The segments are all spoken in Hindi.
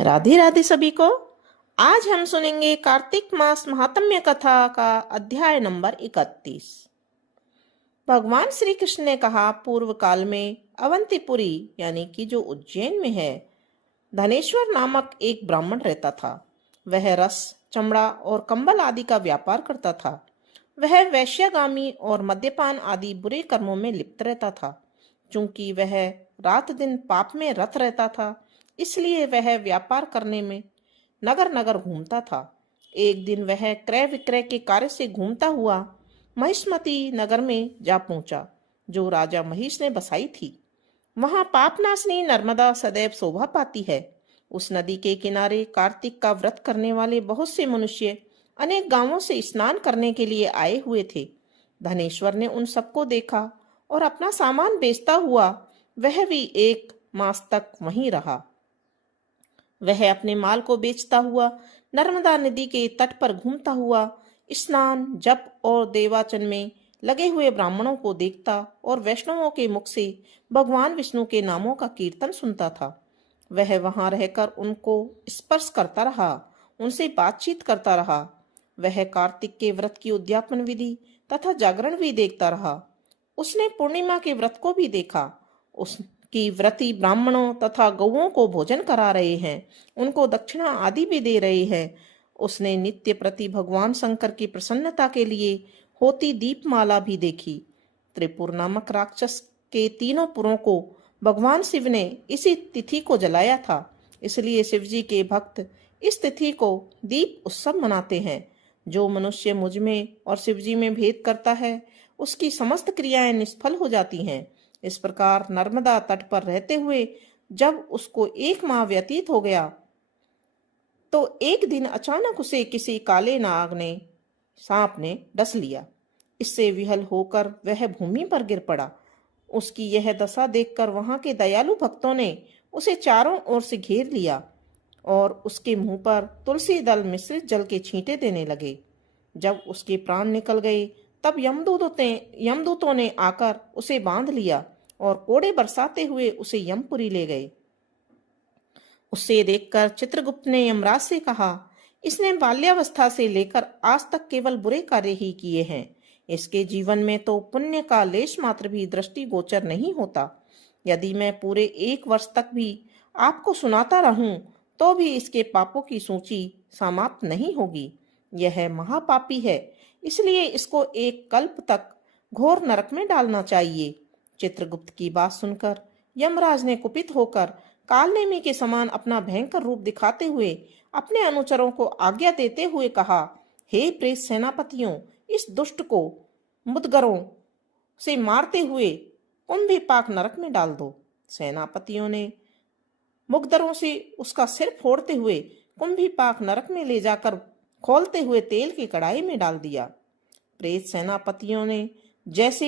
राधे राधे सभी को। आज हम सुनेंगे कार्तिक मास महात्म्य कथा का अध्याय नंबर 31। भगवान श्री कृष्ण ने कहा, पूर्व काल में अवंतीपुरी यानी कि जो उज्जैन में है, धनेश्वर नामक एक ब्राह्मण रहता था। वह रस, चमड़ा और कंबल आदि का व्यापार करता था। वह वैश्यागामी और मद्यपान आदि बुरे कर्मों में लिप्त रहता था। चूंकि वह रात दिन पाप में रत रहता था, इसलिए वह व्यापार करने में नगर नगर घूमता था। एक दिन वह क्रय विक्रय के कार्य से घूमता हुआ महिष्मती नगर में जा पहुंचा, जो राजा महिष ने बसाई थी। वहां पापनाशनी नर्मदा सदैव शोभा पाती है। उस नदी के किनारे कार्तिक का व्रत करने वाले बहुत से मनुष्य अनेक गांवों से स्नान करने के लिए आए हुए थे। धनेश्वर ने उन सबको देखा और अपना सामान बेचता हुआ वह भी 1 मास तक वहीं रहा। वह अपने माल को बेचता हुआ नर्मदा नदी के तट पर घूमता हुआ स्नान, जप और देवाचन में लगे हुए ब्राह्मणों को देखता और वैष्णवों के मुख से भगवान विष्णु के नामों का कीर्तन सुनता था। वह वहां रहकर उनको स्पर्श करता रहा, उनसे बातचीत करता रहा। वह कार्तिक के व्रत की उद्यापन विधि तथा जागरण भी देखता रहा। उसने पूर्णिमा के व्रत को भी देखा। उसकी व्रती ब्राह्मणों तथा गौओं को भोजन करा रहे हैं, उनको दक्षिणा आदि भी दे रहे हैं। उसने नित्य प्रति भगवान शंकर की प्रसन्नता के लिए होती दीपमाला भी देखी। त्रिपुर नामक राक्षस के 3 पुरों को भगवान शिव ने इसी तिथि को जलाया था, इसलिए शिव जी के भक्त इस तिथि को दीप उत्सव मनाते हैं। जो मनुष्य मुझ में और शिव जी में भेद करता है, उसकी समस्त क्रियाएं निष्फल हो जाती हैं। इस प्रकार नर्मदा तट पर रहते हुए जब उसको 1 माह व्यतीत हो गया, तो एक दिन अचानक उसे किसी काले नाग ने, सांप ने डस लिया। इससे विहल होकर वह भूमि पर गिर पड़ा। उसकी यह दशा देखकर वहां के दयालु भक्तों ने उसे चारों ओर से घेर लिया और उसके मुंह पर तुलसी दल मिश्रित जल के छींटे देने लगे। जब उसके प्राण निकल गए, तब यमदूतों ने आकर उसे बांध लिया और कोड़े बरसाते हुए उसे यमपुरी ले गए। उसे देखकर चित्रगुप्त ने यमराज से कहा, इसने बाल्यावस्था से लेकर आज तक केवल बुरे कार्य ही किए हैं। इसके जीवन में तो पुण्य का लेश मात्र भी दृष्टिगोचर नहीं होता। यदि मैं पूरे 1 वर्ष तक भी आपको सुनाता रहूं, तो भी इसके पापों की सूची समाप्त नहीं होगी। यह महापापी है, इसलिए इसको 1 कल्प तक घोर नरक में डालना चाहिए। चित्रगुप्त की बात सुनकर यमराज ने कुपित होकर कालनेमी के समान अपना भयंकर रूप दिखाते हुए अपने अनुचरों को आज्ञा देते हुए कहा, हे प्रेत सेनापतियों, इस दुष्ट को मुदगरों से मारते हुए कुंभीपाक नरक में डाल दो। सेनापतियों ने मुगदरों से उसका सिर फोड़ते हुए कुंभीपाक नरक में ले जाकर खोलते हुए तेल की कढ़ाई में डाल दिया। प्रेत सेनापतियों ने जैसे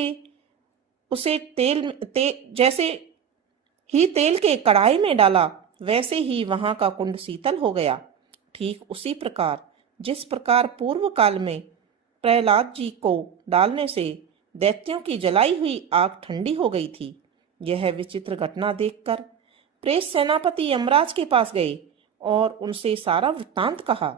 ही तेल के कढ़ाई में डाला, वैसे ही वहां का कुंड शीतल हो गया। ठीक उसी प्रकार जिस प्रकार पूर्व काल में प्रहलाद जी को डालने से दैत्यों की जलाई हुई आग ठंडी हो गई थी। यह विचित्र घटना देखकर प्रेत सेनापति यमराज के पास गए और उनसे सारा वृत्तांत कहा।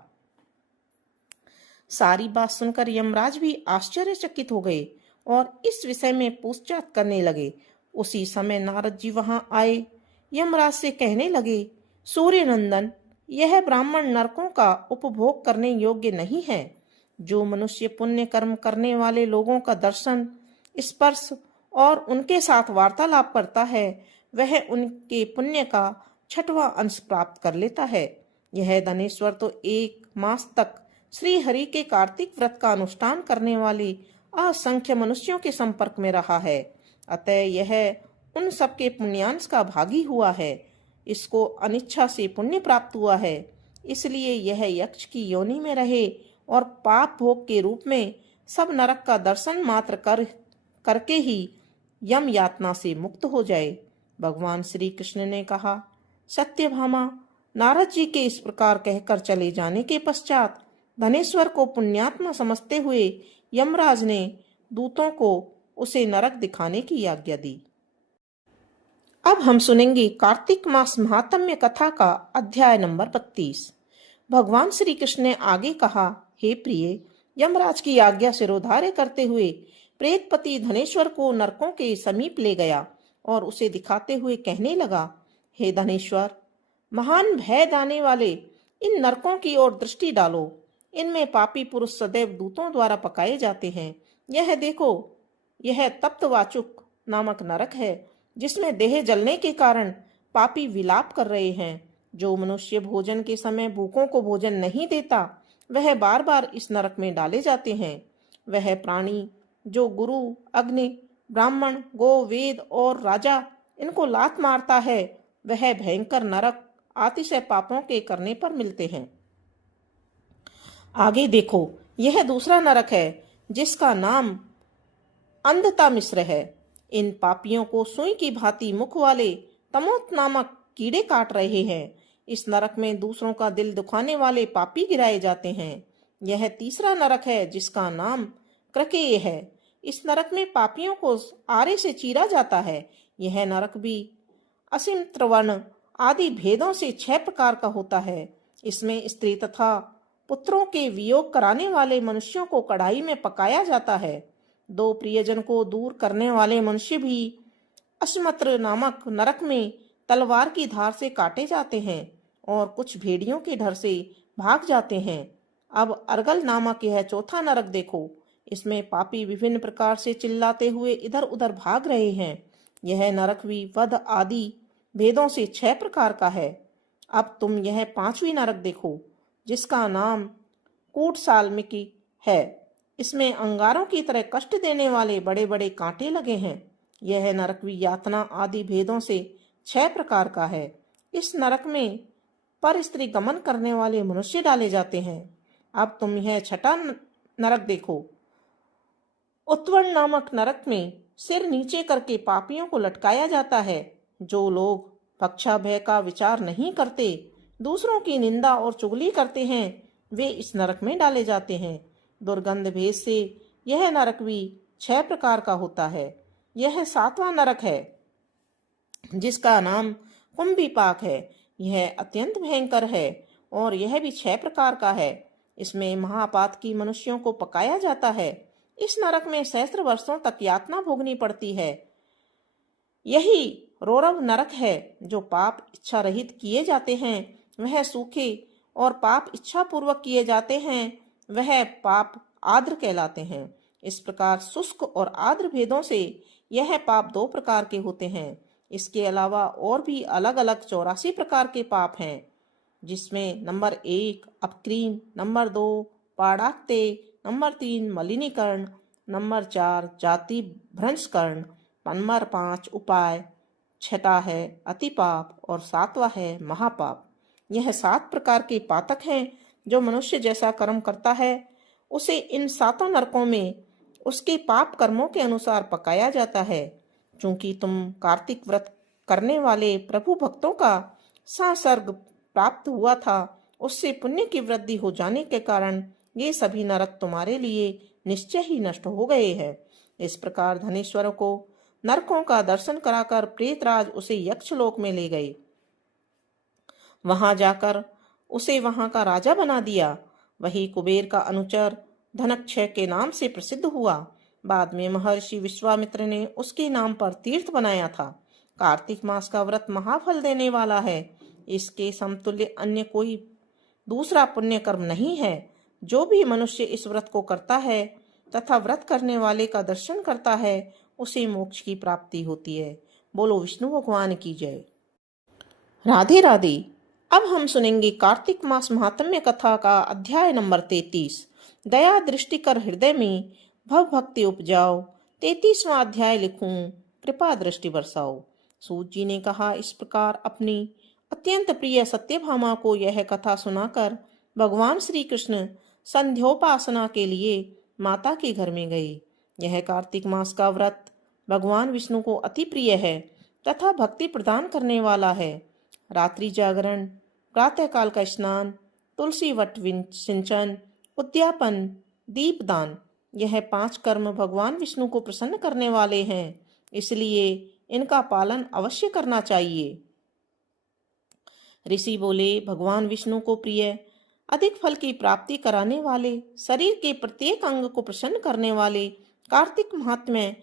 सारी बात सुनकर यमराज भी आश्चर्यचकित हो गए और इस विषय में पूछताछ करने लगे। उसी समय नारद जी वहां आए। यमराज से कहने लगे, सूर्य नंदन, यह ब्राह्मण नरकों का उपभोग करने योग्य नहीं है। जो मनुष्य पुण्य कर्म करने वाले लोगों का दर्शन, स्पर्श और उनके साथ वार्तालाप करता है, वह उनके पुण्य का 6वां अंश प्राप्त कर लेता है। यह धनेश्वर तो 1 मास तक श्री हरि के कार्तिक व्रत का अनुष्ठान करने वाले असंख्य मनुष्यों के संपर्क में रहा है, अतः यह उन सबके पुण्यांश का भागी हुआ है। इसको अनिच्छा से पुण्य प्राप्त हुआ है, इसलिए यह यक्ष की योनि में रहे और पाप भोग के रूप में सब नरक का दर्शन मात्र करके ही यम यातना से मुक्त हो जाए। भगवान श्री कृष्ण ने कहा, सत्यभामा, नारद जी के इस प्रकार कहकर चले जाने के पश्चात धनेश्वर को पुण्यात्मा समझते हुए यमराज ने दूतों को उसे नरक दिखाने की आज्ञा दी। अब हम सुनेंगे कार्तिक मास महात्म्य कथा का अध्याय नंबर 32। भगवान श्री कृष्ण ने आगे कहा, हे प्रिय, यमराज की आज्ञा सिरोधार्य करते हुए प्रेतपति धनेश्वर को नरकों के समीप ले गया और उसे दिखाते हुए कहने लगा, हे धनेश्वर, महान भय दाने वाले इन नरकों की ओर दृष्टि डालो। इनमें पापी पुरुष सदैव दूतों द्वारा पकाए जाते हैं। यह देखो, यह तप्तवाचुक नामक नरक है, जिसमें देह जलने के कारण पापी विलाप कर रहे हैं। जो मनुष्य भोजन के समय भूखों को भोजन नहीं देता, वह बार बार इस नरक में डाले जाते हैं। वह प्राणी जो गुरु, अग्नि, ब्राह्मण, गो, वेद और राजा इनको लात मारता है, वह भयंकर नरक अतिशय पापों के करने पर मिलते हैं। आगे देखो, यह दूसरा नरक है, जिसका नाम अंधता मिश्र है। इन पापियों को सुई की भांति मुख वाले तमोत नामक कीड़े काट रहे हैं। इस नरक में दूसरों का दिल दुखाने वाले पापी गिराए जाते हैं। यह तीसरा नरक है, जिसका नाम क्रकेय है। इस नरक में पापियों को आरे से चीरा जाता है। यह नरक भी असीम त्रिवर्ण आदि भेदों से 6 प्रकार का होता है। इसमें स्त्री तथा पुत्रों के वियोग कराने वाले मनुष्यों को कढ़ाई में पकाया जाता है। 2 प्रियजन को दूर करने वाले मनुष्य भी अश्मत्र नामक नरक में तलवार की धार से काटे जाते हैं और कुछ भेड़ियों के डर से भाग जाते हैं। अब अर्गल नामक यह चौथा नरक देखो। इसमें पापी विभिन्न प्रकार से चिल्लाते हुए इधर उधर भाग रहे हैं। यह नरक भी वध आदि भेदों से 6 प्रकार का है। अब तुम यह 5वीं नरक देखो, जिसका नाम कूट साल्मिकी है। इसमें अंगारों की तरह कष्ट देने वाले बड़े बड़े कांटे लगे हैं। यह नरक भी यातना आदि भेदों से 6 प्रकार का है। इस नरक में पर स्त्री गमन करने वाले मनुष्य डाले जाते हैं। अब तुम यह 6ठा नरक देखो। उत्वर्ण नामक नरक में सिर नीचे करके पापियों को लटकाया जाता है। जो लोग पक्षाभय का विचार नहीं करते, दूसरों की निंदा और चुगली करते हैं, वे इस नरक में डाले जाते हैं। दुर्गंध भेद से यह नरक भी 6 प्रकार का होता है। यह 7वां नरक है, जिसका नाम कुंभीपाक है। यह अत्यंत भयंकर है और यह भी 6 प्रकार का है। इसमें महापातकी मनुष्यों को पकाया जाता है। इस नरक में सहस्त्र वर्षों तक यातना भोगनी पड़ती है। यही रौरव नरक है। जो पाप इच्छा रहित किए जाते हैं, वह सूखे, और पाप इच्छा पूर्वक किए जाते हैं, वह पाप आर्द्र कहलाते हैं। इस प्रकार शुष्क और आर्द्र भेदों से यह पाप 2 प्रकार के होते हैं। इसके अलावा और भी अलग अलग 84 प्रकार के पाप हैं, जिसमें नंबर 1 अपक्रीन, नंबर 2 पाड़ाक्ते, नंबर 3 मलिनीकरण, नंबर 4 जाति भ्रंशकरण, नंबर 5 उपाय, 6ठा है अतिपाप और 7वां है महापाप। यह 7 प्रकार के पातक हैं। जो मनुष्य जैसा कर्म करता है, उसे इन 7 नरकों में उसके पाप कर्मों के अनुसार पकाया जाता है। चूंकि तुम कार्तिक व्रत करने वाले प्रभु भक्तों का संसर्ग प्राप्त हुआ था, उससे पुण्य की वृद्धि हो जाने के कारण ये सभी नरक तुम्हारे लिए निश्चय ही नष्ट हो गए हैं। इस प्रकार धनेश्वर को नरकों का दर्शन कराकर प्रेतराज उसे यक्षलोक में ले गए। वहां जाकर उसे वहां का राजा बना दिया। वही कुबेर का अनुचर धनक्षय के नाम से प्रसिद्ध हुआ। बाद में महर्षि विश्वामित्र ने उसके नाम पर तीर्थ बनाया था। कार्तिक मास का व्रत महाफल देने वाला है। इसके समतुल्य अन्य कोई दूसरा पुण्य कर्म नहीं है। जो भी मनुष्य इस व्रत को करता है तथा व्रत करने वाले का दर्शन करता है, उसे मोक्ष की प्राप्ति होती है। बोलो विष्णु भगवान की जय। राधे राधे। अब हम सुनेंगे कार्तिक मास महात्म्य कथा का अध्याय नंबर 33। दया दृष्टि कर हृदय में भव भक्ति उपजाओ। 33वां अध्याय लिखूं, कृपा दृष्टि बरसाओ। सूत जी ने कहा, इस प्रकार अपनी अत्यंत प्रिय सत्यभामा को यह कथा सुनाकर भगवान श्री कृष्ण संध्योपासना के लिए माता के घर में गए। यह कार्तिक मास का व्रत भगवान विष्णु को अति प्रिय है तथा भक्ति प्रदान करने वाला है। रात्रि जागरण, प्रातःकाल का स्नान, तुलसी वट सिंचन, उद्यापन, दीपदान, यह 5 कर्म भगवान विष्णु को प्रसन्न करने वाले हैं। इसलिए इनका पालन अवश्य करना चाहिए। ऋषि बोले, भगवान विष्णु को प्रिय, अधिक फल की प्राप्ति कराने वाले, शरीर के प्रत्येक अंग को प्रसन्न करने वाले कार्तिक महात्म्य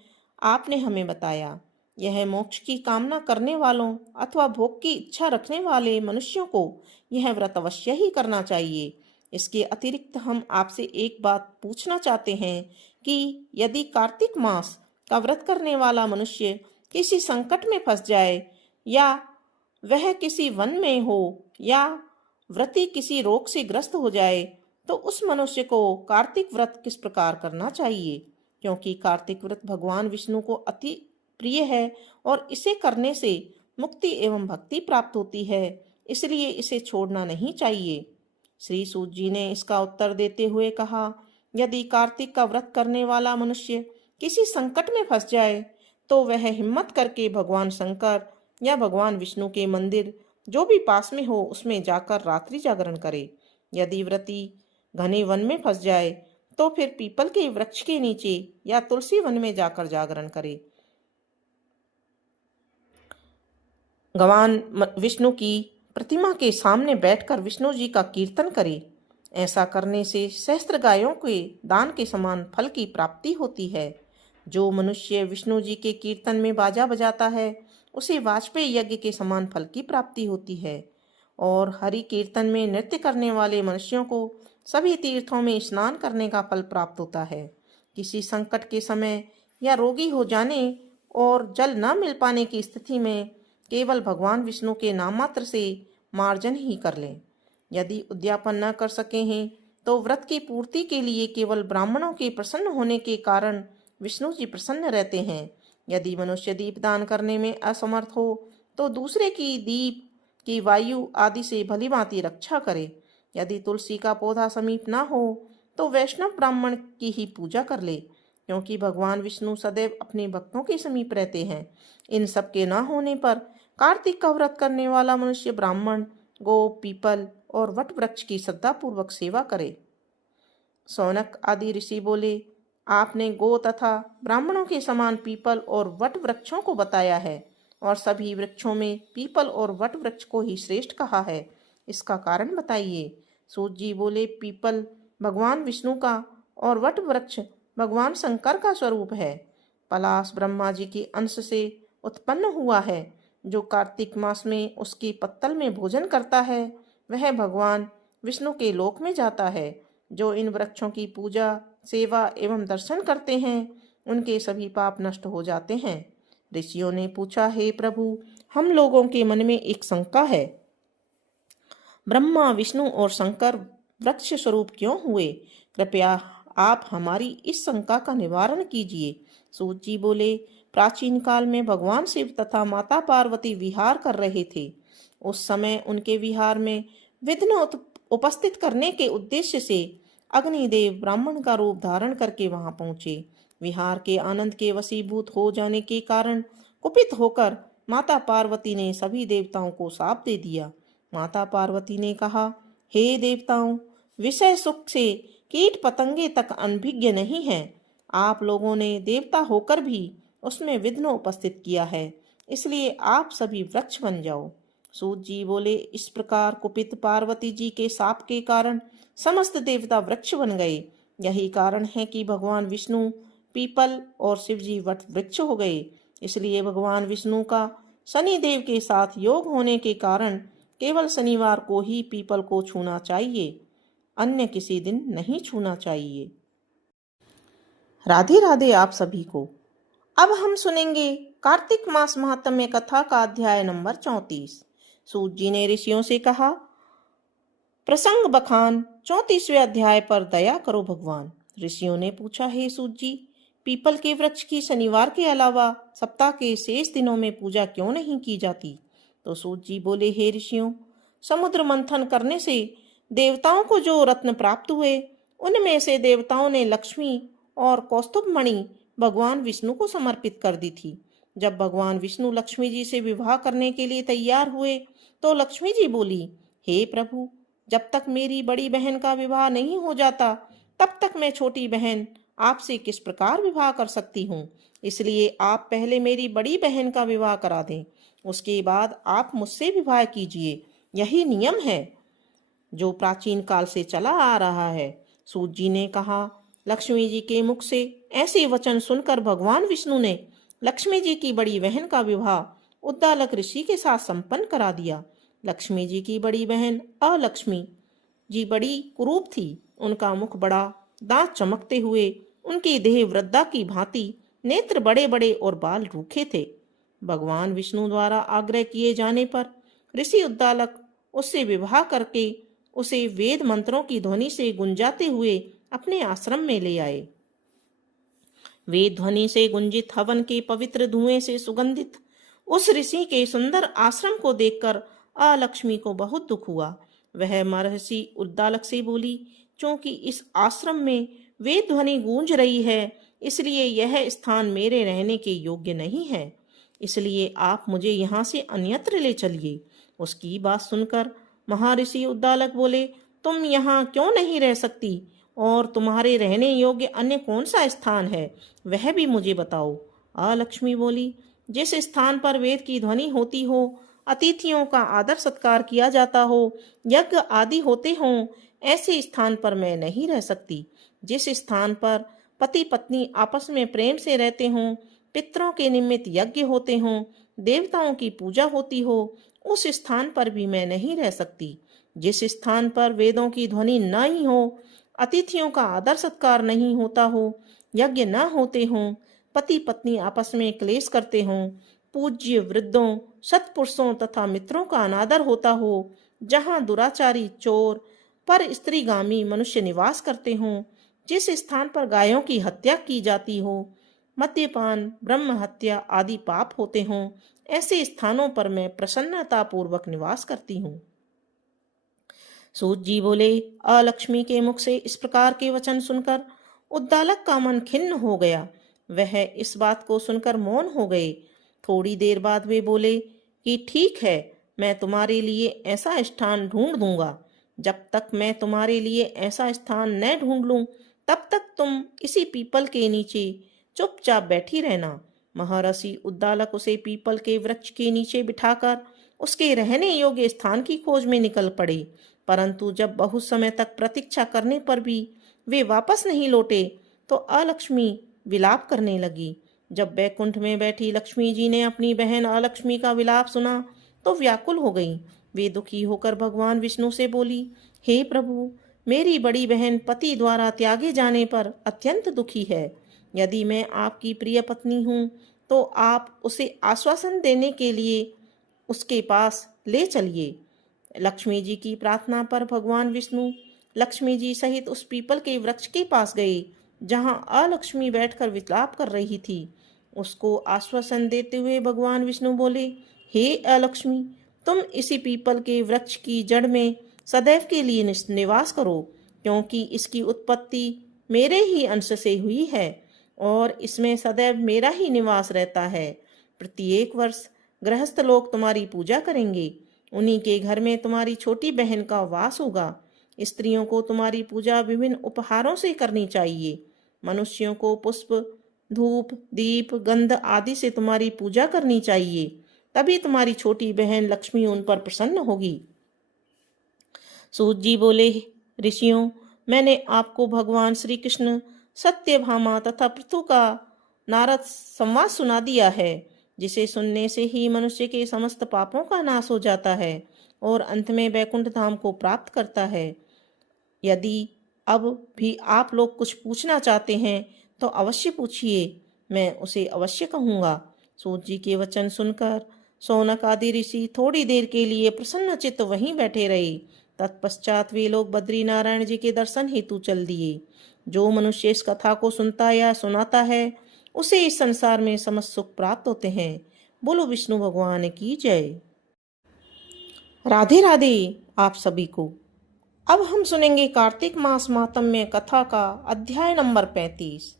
आपने हमें बताया। यह मोक्ष की कामना करने वालों अथवा भोग की इच्छा रखने वाले मनुष्यों को यह व्रत अवश्य ही करना चाहिए। इसके अतिरिक्त हम आपसे एक बात पूछना चाहते हैं कि यदि कार्तिक मास का व्रत करने वाला मनुष्य किसी संकट में फंस जाए, या वह किसी वन में हो, या व्रती किसी रोग से ग्रस्त हो जाए, तो उस मनुष्य को कार्तिक व्रत किस प्रकार करना चाहिए? क्योंकि कार्तिक व्रत भगवान विष्णु को अति प्रिय है और इसे करने से मुक्ति एवं भक्ति प्राप्त होती है, इसलिए इसे छोड़ना नहीं चाहिए। श्री सूत जी ने इसका उत्तर देते हुए कहा, यदि कार्तिक का व्रत करने वाला मनुष्य किसी संकट में फंस जाए, तो वह हिम्मत करके भगवान शंकर या भगवान विष्णु के मंदिर जो भी पास में हो उसमें जाकर रात्रि जागरण करे। यदि व्रती घने वन में फंस जाए तो फिर पीपल के वृक्ष के नीचे या तुलसी वन में जाकर जागरण करे। भगवान विष्णु की प्रतिमा के सामने बैठकर विष्णु जी का कीर्तन करे। ऐसा करने से सहस्त्र गायों के दान के समान फल की प्राप्ति होती है। जो मनुष्य विष्णु जी के कीर्तन में बाजा बजाता है उसे वाजपेयी यज्ञ के समान फल की प्राप्ति होती है। और हरि कीर्तन में नृत्य करने वाले मनुष्यों को सभी तीर्थों में स्नान करने का फल प्राप्त होता है। किसी संकट के समय या रोगी हो जाने और जल न मिल पाने की स्थिति में केवल भगवान विष्णु के नाम मात्र से मार्जन ही कर लें। यदि उद्यापन न कर सके हैं तो व्रत की पूर्ति के लिए केवल ब्राह्मणों के प्रसन्न होने के कारण विष्णु जी प्रसन्न रहते हैं। यदि मनुष्य दीपदान करने में असमर्थ हो तो दूसरे की दीप की वायु आदि से भली भांति रक्षा करे। यदि तुलसी का पौधा समीप न हो तो वैष्णव ब्राह्मण की ही पूजा कर ले, क्योंकि भगवान विष्णु सदैव अपने भक्तों के समीप रहते हैं। इन सब के न होने पर कार्तिक का व्रत करने वाला मनुष्य ब्राह्मण, गो, पीपल और वट वृक्ष की श्रद्धापूर्वक सेवा करे। सौनक आदि ऋषि बोले, आपने गो तथा ब्राह्मणों के समान पीपल और वट वृक्षों को बताया है और सभी वृक्षों में पीपल और वट वृक्ष को ही श्रेष्ठ कहा है। इसका कारण बताइए। सूत जी बोले, पीपल भगवान विष्णु का और वट वृक्ष भगवान शंकर का स्वरूप है। पलाश ब्रह्मा जी के अंश से उत्पन्न हुआ है। जो कार्तिक मास में उसके पत्तल में भोजन करता है वह भगवान विष्णु के लोक में जाता है। जो इन वृक्षों की पूजा, सेवा एवं दर्शन करते हैं उनके सभी पाप नष्ट हो जाते हैं। ऋषियों ने पूछा, हे प्रभु, हम लोगों के मन में एक शंका है। ब्रह्मा, विष्णु और शंकर वृक्ष स्वरूप क्यों हुए? कृपया आप हमारी इस शंका का निवारण कीजिए। सूत जी बोले, प्राचीन काल में भगवान शिव तथा माता पार्वती विहार कर रहे थे। उस समय उनके विहार में विघ्न उपस्थित करने के उद्देश्य से अग्निदेव ब्राह्मण का रूप धारण करके वहां पहुंचे। विहार के आनंद के वशीभूत हो जाने के कारण कुपित होकर माता पार्वती ने सभी देवताओं को शाप दे दिया। माता पार्वती ने कहा, हे देवताओं, विषय सुख से कीट पतंगे तक अनभिज्ञ नहीं है। आप लोगों ने देवता होकर भी उसमें विघ्न उपस्थित किया है, इसलिए आप सभी वृक्ष बन जाओ। सूत जी बोले, इस प्रकार कुपित पार्वती जी के शाप के कारण समस्त देवता वृक्ष बन गए। यही कारण है कि भगवान विष्णु पीपल और शिव जी वट वृक्ष हो गए। इसलिए भगवान विष्णु का शनि देव के साथ योग होने के कारण केवल शनिवार को ही पीपल को छूना चाहिए, अन्य किसी दिन नहीं छूना चाहिए। राधे राधे आप सभी को। अब हम सुनेंगे कार्तिक मास महात्म्य कथा का अध्याय नंबर 34। सूत जी ने ऋषियों से कहा, प्रसंग बखान 34वें अध्याय पर दया करो भगवान। ऋषियों ने पूछा, हे सूत जी, पीपल के वृक्ष की शनिवार के अलावा सप्ताह के शेष दिनों में पूजा क्यों नहीं की जाती? तो सूत जी बोले, हे ऋषियों, समुद्र मंथन करने से देवताओं को जो रत्न प्राप्त हुए उनमें से देवताओं ने लक्ष्मी और कौस्तुभ मणि भगवान विष्णु को समर्पित कर दी थी। जब भगवान विष्णु लक्ष्मी जी से विवाह करने के लिए तैयार हुए तो लक्ष्मी जी बोली, हे प्रभु, जब तक मेरी बड़ी बहन का विवाह नहीं हो जाता तब तक मैं छोटी बहन आपसे किस प्रकार विवाह कर सकती हूँ, इसलिए आप पहले मेरी बड़ी बहन का विवाह करा दें, उसके बाद आप मुझसे विवाह कीजिए। यही नियम है जो प्राचीन काल से चला आ रहा है। सूत जी ने कहा। लक्ष्मी जी के मुख से ऐसे वचन सुनकर भगवान विष्णु ने लक्ष्मी जी की बड़ी बहन का विवाह उद्दालक ऋषि के साथ संपन्न करा दिया। लक्ष्मी जी की बड़ी बहन अलक्ष्मी जी बड़ी कुरूप थी। उनका मुख बड़ा, दांत चमकते हुए, उनकी देह वृद्धा की भांति, नेत्र बड़े बड़े और बाल रूखे थे। भगवान विष्णु द्वारा आग्रह किए जाने पर ऋषि उद्दालक उससे विवाह करके उसे वेद मंत्रों की ध्वनि से गुंजाते हुए अपने आश्रम में ले आए। वेद ध्वनि से गुंजित हवन के पवित्र धुएं से सुगंधित उस ऋषि के सुंदर आश्रम को देखकर अलक्ष्मी को बहुत दुख हुआ। वह महर्षि उद्दालक से बोली, क्योंकि इस आश्रम में वेद ध्वनि गूंज रही है, इसलिए यह स्थान मेरे रहने के योग्य नहीं है, इसलिए आप मुझे यहाँ से अन्यत्र ले चलिए। उसकी बात सुनकर महर्षि उद्दालक बोले, तुम यहाँ क्यों नहीं रह सकती, और तुम्हारे रहने योग्य अन्य कौन सा स्थान है, वह भी मुझे बताओ। अलक्ष्मी बोली, जिस स्थान पर वेद की ध्वनि होती हो, अतिथियों का आदर सत्कार किया जाता हो, यज्ञ आदि होते हों, ऐसे स्थान पर मैं नहीं रह सकती। जिस स्थान पर पति पत्नी आपस में प्रेम से रहते हों, पितरों के निमित्त यज्ञ होते हों, देवताओं की पूजा होती हो, उस स्थान पर भी मैं नहीं रह सकती। जिस स्थान पर वेदों की ध्वनि न ही हो, अतिथियों का आदर सत्कार नहीं होता हो, यज्ञ न होते हों, पति पत्नी आपस में क्लेश करते हों, पूज्य वृद्धों, सत्पुरुषों तथा मित्रों का अनादर होता हो, जहाँ दुराचारी, चोर, पर स्त्रीगामी मनुष्य निवास करते हों, जिस स्थान पर गायों की हत्या की जाती हो, मद्यपान, ब्रह्म हत्या आदि पाप होते हों, ऐसे स्थानों पर मैं प्रसन्नता पूर्वक निवास करती हूँ। सूत जी बोले, अलक्ष्मी के मुख से इस प्रकार के वचन सुनकर उद्दालक का मन खिन्न हो गया। वह इस बात को सुनकर मौन हो गए। थोड़ी देर बाद वे बोले कि ठीक है, मैं तुम्हारे लिए ऐसा स्थान ढूंढ दूंगा। जब तक मैं तुम्हारे लिए ऐसा स्थान न ढूंढ लूं, तब तक तुम इसी पीपल के नीचे चुपचाप बैठी रहना। महर्षि उद्दालक उसे पीपल के वृक्ष के नीचे बिठाकर उसके रहने योग्य स्थान की खोज में निकल पड़े, परंतु जब बहुत समय तक प्रतीक्षा करने पर भी वे वापस नहीं लौटे, तो अलक्ष्मी विलाप करने लगी। जब बैकुंठ में बैठी लक्ष्मी जी ने अपनी बहन अलक्ष्मी का विलाप सुना, तो व्याकुल हो गई। वे दुखी होकर भगवान विष्णु से बोली, हे प्रभु, मेरी बड़ी बहन पति द्वारा त्यागे जाने पर अत्यंत दुखी है। यदि मैं आपकी प्रिय पत्नी हूँ, तो आप उसे आश्वासन देने के लिए उसके पास ले चलिए। लक्ष्मी जी की प्रार्थना पर भगवान विष्णु लक्ष्मी जी सहित उस पीपल के वृक्ष के पास गए, जहां अलक्ष्मी बैठकर विलाप कर रही थी। उसको आश्वासन देते हुए भगवान विष्णु बोले, हे अलक्ष्मी, तुम इसी पीपल के वृक्ष की जड़ में सदैव के लिए निवास करो, क्योंकि इसकी उत्पत्ति मेरे ही अंश से हुई है और इसमें सदैव मेरा ही निवास रहता है। प्रत्येक वर्ष गृहस्थ लोग तुम्हारी पूजा करेंगे। उन्हीं के घर में तुम्हारी छोटी बहन का वास होगा। स्त्रियों को तुम्हारी पूजा विभिन्न उपहारों से करनी चाहिए। मनुष्यों को पुष्प, धूप, दीप, गंध आदि से तुम्हारी पूजा करनी चाहिए, तभी तुम्हारी छोटी बहन लक्ष्मी उन पर प्रसन्न होगी। सूत जी बोले, ऋषियों, मैंने आपको भगवान श्री कृष्ण, सत्यभामा तथा पृथु का नारद संवाद सुना दिया है, जिसे सुनने से ही मनुष्य के समस्त पापों का नाश हो जाता है और अंत में वैकुंठ धाम को प्राप्त करता है। यदि अब भी आप लोग कुछ पूछना चाहते हैं तो अवश्य पूछिए, मैं उसे अवश्य कहूँगा। सूत जी के वचन सुनकर शौनक आदि ऋषि थोड़ी देर के लिए प्रसन्नचित्त वहीं बैठे रहे। तत्पश्चात वे लोग बद्री नारायण जी के दर्शन हेतु चल दिए। जो मनुष्य इस कथा को सुनता या सुनाता है, उसे इस संसार में समस्त सुख प्राप्त होते हैं। बोलो विष्णु भगवान की जय। राधे राधे आप सभी को। अब हम सुनेंगे कार्तिक मास महात्म्य कथा का अध्याय नंबर 35।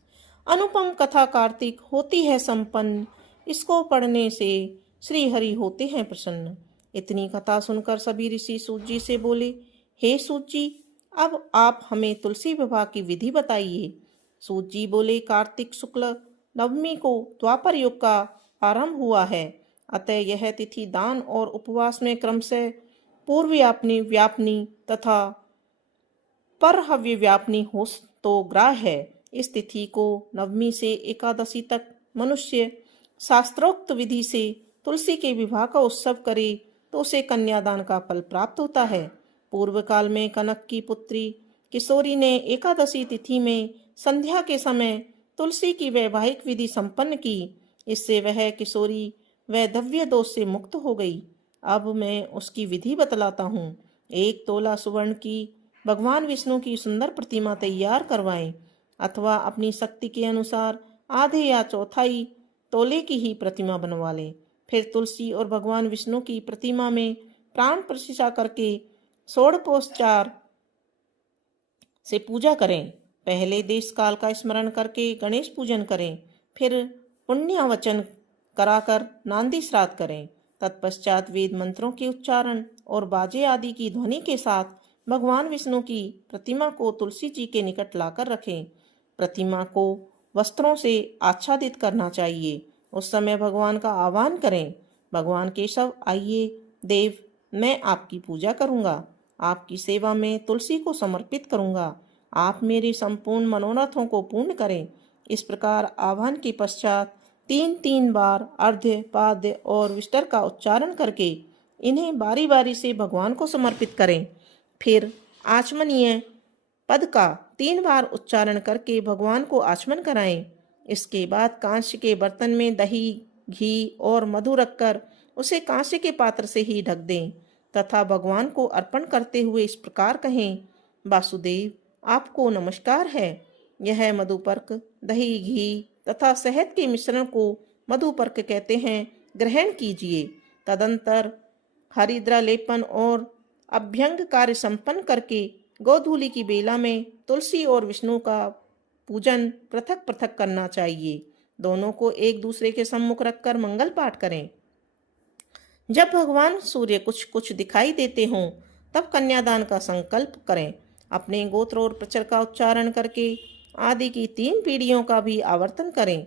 अनुपम कथा कार्तिक होती है संपन्न, इसको पढ़ने से श्री हरि होते हैं प्रसन्न। इतनी कथा सुनकर सभी ऋषि सूत जी से बोले, हे सूत जी, अब आप हमें तुलसी विवाह की विधि बताइए। सूत जी बोले, कार्तिक शुक्ल नवमी को द्वापर युग का आरंभ हुआ है, अतः यह तिथि दान और उपवास में क्रमशः पूर्वयापनी, व्यापनी तथा परहव्य व्यापनी हो तो ग्राह्य है। इस तिथि को नवमी से एकादशी तक मनुष्य शास्त्रोक्त विधि से तुलसी के विवाह का उत्सव करे तो उसे कन्यादान का फल प्राप्त होता है। पूर्व काल में कनक की पुत्री किशोरी ने एकादशी तिथि में संध्या के समय तुलसी की वैवाहिक विधि संपन्न की। इससे वह किशोरी वैधव्य दोष से मुक्त हो गई। अब मैं उसकी विधि बतलाता हूँ। 1 तोला सुवर्ण की भगवान विष्णु की सुंदर प्रतिमा तैयार करवाएं, अथवा अपनी शक्ति के अनुसार आधे या चौथाई तोले की ही प्रतिमा बनवा लें। फिर तुलसी और भगवान विष्णु की प्रतिमा में प्राण प्रतिष्ठा करके षोडशोपचार से पूजा करें। पहले देश काल का स्मरण करके गणेश पूजन करें, फिर पुण्यावचन कराकर नांदी श्राद्ध करें। तत्पश्चात वेद मंत्रों के उच्चारण और बाजे आदि की ध्वनि के साथ भगवान विष्णु की प्रतिमा को तुलसी जी के निकट लाकर रखें। प्रतिमा को वस्त्रों से आच्छादित करना चाहिए। उस समय भगवान का आह्वान करें, भगवान केशव आइए देव, मैं आपकी पूजा करूंगा, आपकी सेवा में तुलसी को समर्पित करूंगा, आप मेरे संपूर्ण मनोरथों को पूर्ण करें। इस प्रकार आह्वान के पश्चात 3 बार अर्ध्य, पाद्य और विष्टर का उच्चारण करके इन्हें बारी बारी से भगवान को समर्पित करें। फिर आचमनीय पद का 3 बार उच्चारण करके भगवान को आचमन कराएं। इसके बाद कांस्य के बर्तन में दही, घी और मधु रखकर उसे कांस्य के पात्र से ही ढक दें तथा भगवान को अर्पण करते हुए इस प्रकार कहें, वासुदेव आपको नमस्कार है। यह मधुपर्क, दही, घी तथा शहद के मिश्रण को मधुपर्क कहते हैं, ग्रहण कीजिए। तदंतर हरिद्रा लेपन और अभ्यंग कार्य संपन्न करके गोधूलि की बेला में तुलसी और विष्णु का पूजन पृथक पृथक करना चाहिए। दोनों को एक दूसरे के सम्मुख रखकर मंगल पाठ करें। जब भगवान सूर्य कुछ कुछ दिखाई देते हों तब कन्यादान का संकल्प करें। अपने गोत्र और प्रचर का उच्चारण करके आदि की 3 पीढ़ियों का भी आवर्तन करें।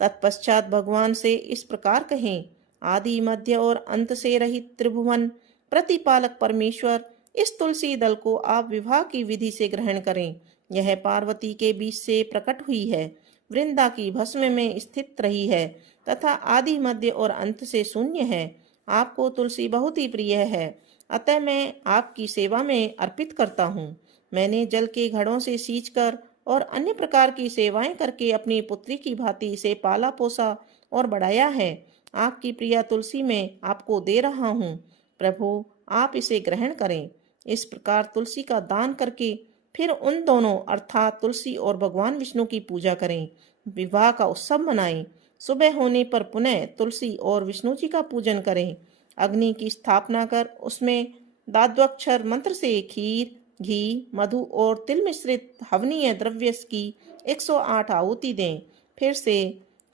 तत्पश्चात भगवान से इस प्रकार कहें, आदि, मध्य और अंत से रहित त्रिभुवन प्रतिपालक परमेश्वर, इस तुलसी दल को आप विवाह की विधि से ग्रहण करें। यह पार्वती के बीच से प्रकट हुई है, वृंदा की भस्म में स्थित रही है तथा आदि, मध्य और अंत से शून्य है। आपको तुलसी बहुत ही प्रिय है, अतः मैं आपकी सेवा में अर्पित करता हूँ। मैंने जल के घड़ों से सींचकर और अन्य प्रकार की सेवाएं करके अपनी पुत्री की भांति इसे पाला पोसा और बढ़ाया है। आपकी प्रिया तुलसी मैं आपको दे रहा हूँ, प्रभु आप इसे ग्रहण करें। इस प्रकार तुलसी का दान करके फिर उन दोनों अर्थात तुलसी और भगवान विष्णु की पूजा करें, विवाह का उत्सव मनाएं। सुबह होने पर पुनः तुलसी और विष्णु जी का पूजन करें। अग्नि की स्थापना कर उसमें दाद्वाक्षर मंत्र से खीर, घी, मधु और तिल मिश्रित हवनीय द्रव्य की 108 आहुति दें। फिर से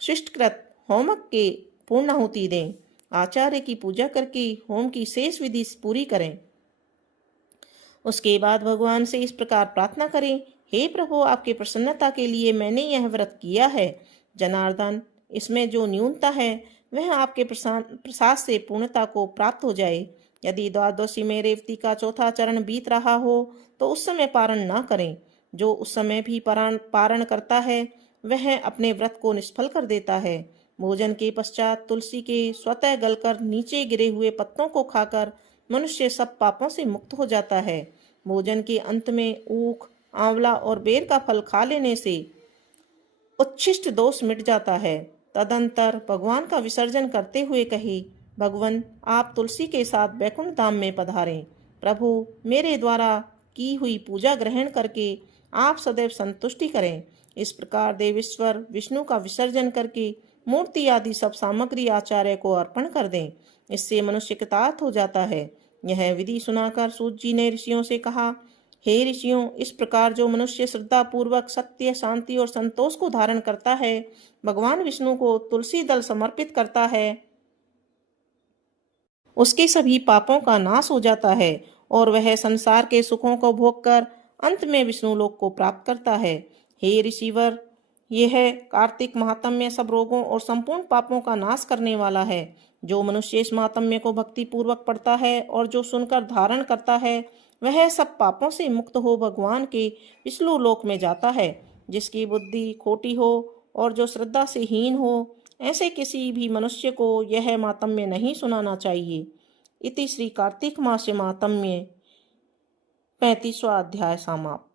शिष्टकृत होमक के पूर्णाहुति दें। आचार्य की पूजा करके होम की शेष विधि पूरी करें। उसके बाद भगवान से इस प्रकार प्रार्थना करें, हे प्रभु आपके प्रसन्नता के लिए मैंने यह व्रत किया है। जनार्दन, इसमें जो न्यूनता है वह आपके प्रसाद से पूर्णता को प्राप्त हो जाए। यदि द्वादशी में रेवती का चौथा चरण बीत रहा हो तो उस समय पारण न करें। जो उस समय भी पारण करता है वह अपने व्रत को निष्फल कर देता है। भोजन के पश्चात तुलसी के स्वतः गलकर नीचे गिरे हुए पत्तों को खाकर मनुष्य सब पापों से मुक्त हो जाता है। भोजन के अंत में ऊख, आंवला और बेर का फल खा लेने से उच्छिष्ट दोष मिट जाता है। तदंतर भगवान का विसर्जन करते हुए कही, भगवान आप तुलसी के साथ वैकुंठ धाम में पधारें। प्रभु मेरे द्वारा की हुई पूजा ग्रहण करके आप सदैव संतुष्टि करें। इस प्रकार देवेश्वर विष्णु का विसर्जन करके मूर्ति आदि सब सामग्री आचार्य को अर्पण कर दें। इससे मनुष्य कृतार्थ हो जाता है। यह विधि सुनाकर सूत जी ने ऋषियों से कहा, हे ऋषियों, इस प्रकार जो मनुष्य श्रद्धा पूर्वक सत्य, शांति और संतोष को धारण करता है, भगवान विष्णु को तुलसी दल समर्पित करता है, उसके सभी पापों का नाश हो जाता है और वह संसार के सुखों को भोग कर अंत में विष्णु लोक को प्राप्त करता है। हे ऋषिवर, यह कार्तिक महात्म्य सब रोगों और संपूर्ण पापों का नाश करने वाला है। जो मनुष्य इस महात्म्य को भक्ति पूर्वक पढ़ता है और जो सुनकर धारण करता है, वह सब पापों से मुक्त हो भगवान के विष्णु लोक में जाता है। जिसकी बुद्धि खोटी हो और जो श्रद्धा से हीन हो, ऐसे किसी भी मनुष्य को यह महात्म्य नहीं सुनाना चाहिए। इति श्री कार्तिक मास महात्म्य 35वां अध्याय समाप्त।